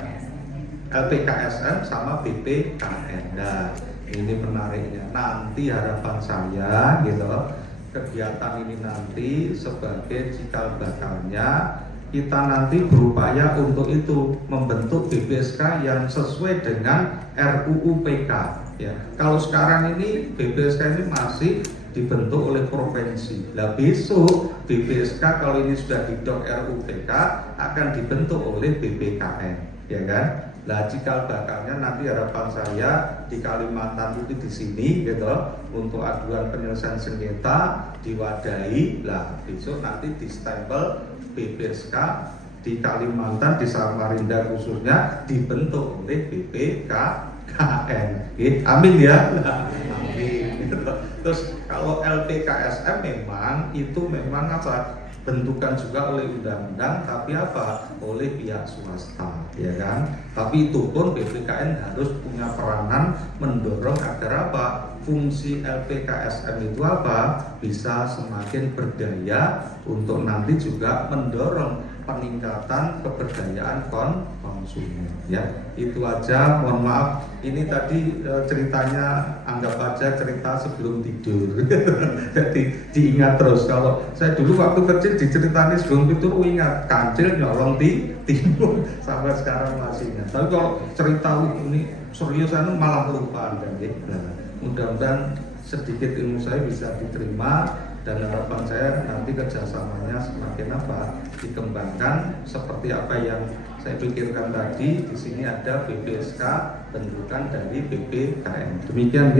LPKSM sama BPKN. Nah, ini menariknya. Nanti harapan saya, gitu, kegiatan ini nanti sebagai cikal bakalnya kita nanti berupaya untuk itu membentuk BPSK yang sesuai dengan RUU PK. Ya, kalau sekarang ini BPSK ini masih dibentuk oleh provinsi. Nah besok BPSK kalau ini sudah didok RUU PK akan dibentuk oleh BPKN, ya kan? Nah cikal bakalnya nanti harapan saya di Kalimantan itu di sini, gitu, untuk aduan penyelesaian sengketa diwadahi. Lah besok nanti distempel BPSK di Kalimantan, di Samarinda khususnya dibentuk oleh BPKN. Amin ya. Amin. Terus kalau LPKSM memang itu memang apa? Bentukan juga oleh undang-undang, tapi apa? Oleh pihak swasta, ya kan? Tapi itu pun BPKN harus punya peranan mendorong agar apa? Fungsi LPKSM itu apa? Bisa semakin berdaya untuk nanti juga mendorong peningkatan keberdayaan konsumen. Ya, itu aja. Mohon maaf, ini tadi ceritanya anggap aja cerita sebelum tidur. Jadi diingat terus. Kalau saya dulu waktu kecil diceritani sebelum tidur, ingat kancil nyolong timun sampai sekarang masih ingat. Tapi kalau cerita ini seriusan malah lupa. Nah, mudah-mudahan sedikit ilmu saya bisa diterima. Dan harapan saya nanti kerjasamanya semakin apa dikembangkan seperti apa yang saya pikirkan tadi. Di sini ada BPSK bentukan dari BPKN. Demikian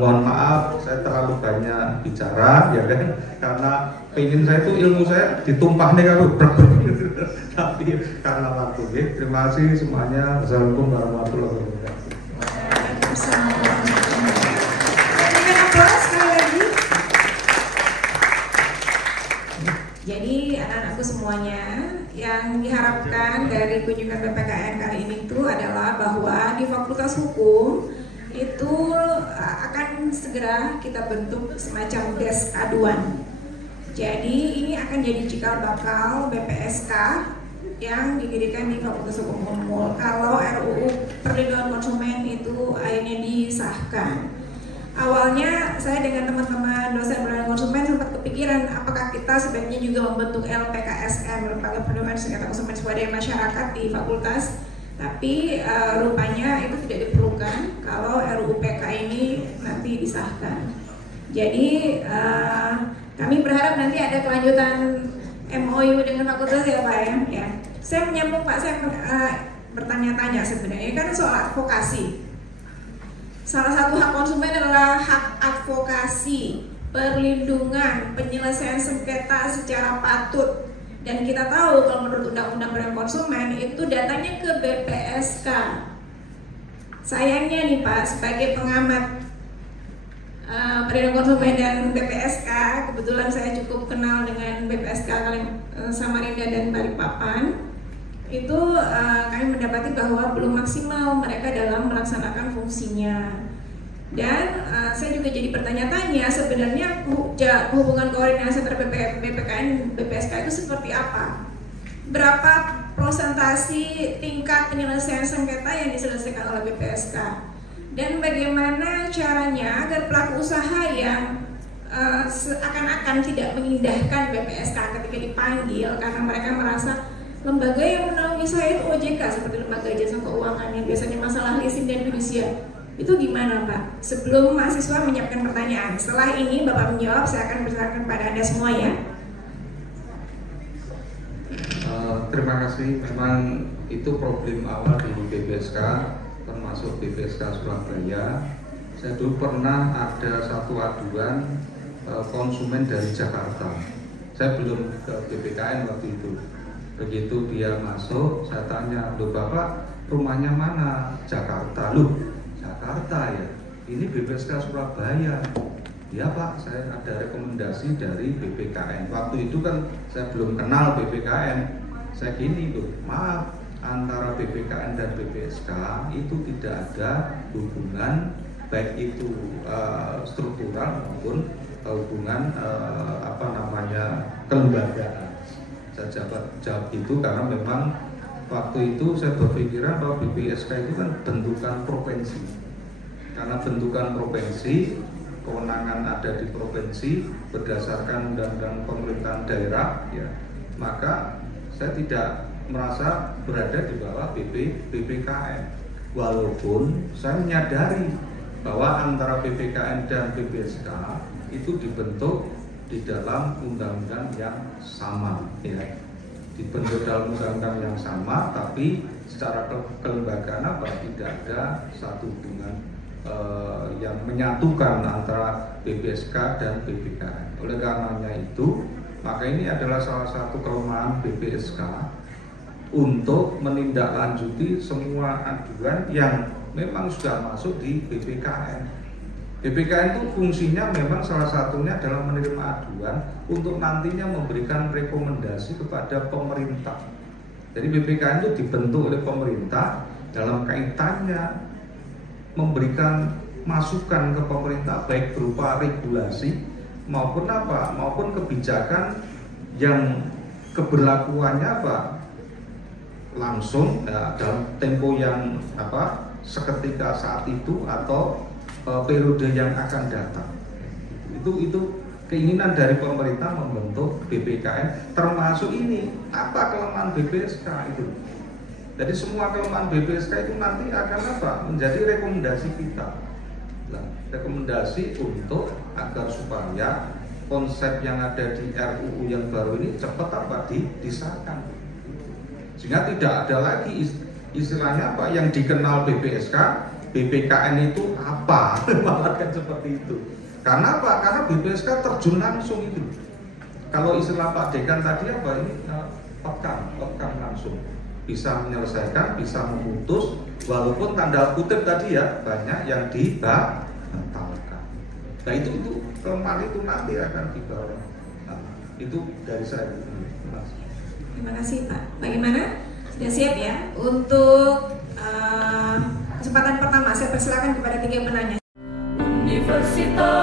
mohon maaf saya terlalu banyak bicara ya kan, karena pengen saya itu ilmu saya ditumpah nih kalau tapi karena waktu. Terima kasih semuanya. Assalamualaikum warahmatullahi wabarakatuh. Jadi anak-anakku semuanya, yang diharapkan dari kunjungan BPKN kali ini itu adalah bahwa Fakultas Hukum itu akan segera kita bentuk semacam desk aduan. Jadi ini akan jadi cikal bakal BPSK yang didirikan di Fakultas Hukum Unmul kalau RUU Perlindungan Konsumen itu akhirnya disahkan. Awalnya saya dengan teman-teman dosen perlindungan konsumen sempat kepikiran apakah kita sebaiknya juga membentuk LPKSM, Lembaga Perlindungan Sengketa Konsumen Swadaya Masyarakat di fakultas. Tapi rupanya itu tidak diperlukan kalau RUU PK ini nanti disahkan. Jadi kami berharap nanti ada kelanjutan MOU dengan fakultas ya Pak ya. Ya. Saya menyambung Pak, saya bertanya-tanya sebenarnya kan soal advokasi. Salah satu hak konsumen adalah hak advokasi, perlindungan, penyelesaian sengketa secara patut. Dan kita tahu kalau menurut Undang-Undang Perlindungan Konsumen itu datanya ke BPSK. Sayangnya nih Pak, sebagai pengamat perlindungan konsumen dan BPSK, kebetulan saya cukup kenal dengan BPSK Samarinda dan Balikpapan. Itu kami mendapati bahwa belum maksimal mereka dalam melaksanakan fungsinya. Dan saya juga jadi bertanya-tanya sebenarnya hubungan koordinasi antara BPKN BPSK itu seperti apa? Berapa prosentasi tingkat penyelesaian sengketa yang diselesaikan oleh BPSK? Dan bagaimana caranya agar pelaku usaha yang seakan-akan tidak mengindahkan BPSK ketika dipanggil karena mereka merasa lembaga yang menaungi saya itu OJK seperti lembaga jasa keuangan yang biasanya masalah leasing dan fidusia. Itu gimana Pak? Sebelum mahasiswa menyiapkan pertanyaan, setelah ini Bapak menjawab, saya akan berserahkan pada Anda semua ya. Terima kasih. Memang itu problem awal di BPSK, termasuk BPSK Surabaya. Saya dulu pernah ada satu aduan konsumen dari Jakarta. Saya belum ke BPKN waktu itu. Begitu dia masuk, saya tanya, "Loh Bapak, rumahnya mana?" "Jakarta." "Loh, Jakarta ya? Ini BPSK Surabaya." "Ya Pak, saya ada rekomendasi dari BPKN." Waktu itu kan saya belum kenal BPKN. Saya gini, "Loh, maaf, antara BPKN dan BPSK itu tidak ada hubungan baik itu struktural maupun hubungan kelembagaan." Saya jawab itu karena memang waktu itu saya berpikiran bahwa BPSK itu kan bentukan provinsi. Karena bentukan provinsi, kewenangan ada di provinsi berdasarkan undang-undang pemerintahan daerah, ya, maka saya tidak merasa berada di bawah BPKN. Walaupun saya menyadari bahwa antara BPKN dan BPSK itu dibentuk di dalam undang-undang yang sama, ya, dibentuk dalam undang-undang yang sama, tapi secara kelembagaan tidak ada satu hubungan yang menyatukan antara BPSK dan BPKN. Oleh karenanya itu, maka ini adalah salah satu kelemahan BPSK untuk menindaklanjuti semua aduan yang memang sudah masuk di BPKN. BPKN itu fungsinya memang salah satunya adalah menerima aduan untuk nantinya memberikan rekomendasi kepada pemerintah. Jadi BPKN itu dibentuk oleh pemerintah dalam kaitannya memberikan masukan ke pemerintah baik berupa regulasi maupun kebijakan yang keberlakuannya langsung dalam tempo yang seketika saat itu atau periode yang akan datang. Itu keinginan dari pemerintah membentuk BPKN, termasuk ini apa kelemahan BPSK itu. Jadi semua kelemahan BPSK itu nanti akan menjadi rekomendasi kita. Nah, rekomendasi untuk agar supaya konsep yang ada di RUU yang baru ini cepat disahkan. Sehingga tidak ada lagi istilahnya yang dikenal BPSK, BPKN itu apa? Malah kan seperti itu. Karena apa? Karena BPSK terjun langsung itu. Kalau istilah Pak Dekan tadi ini outcome langsung. Bisa menyelesaikan, bisa memutus, walaupun tanda kutip tadi ya banyak yang dibatalkan. Nah itu kelemahan itu nanti akan dibawa. Nah, itu dari saya. Terima kasih Pak. Bagaimana? Sudah siap ya untuk kesempatan pertama saya persilakan kepada 3 penanya. Universitas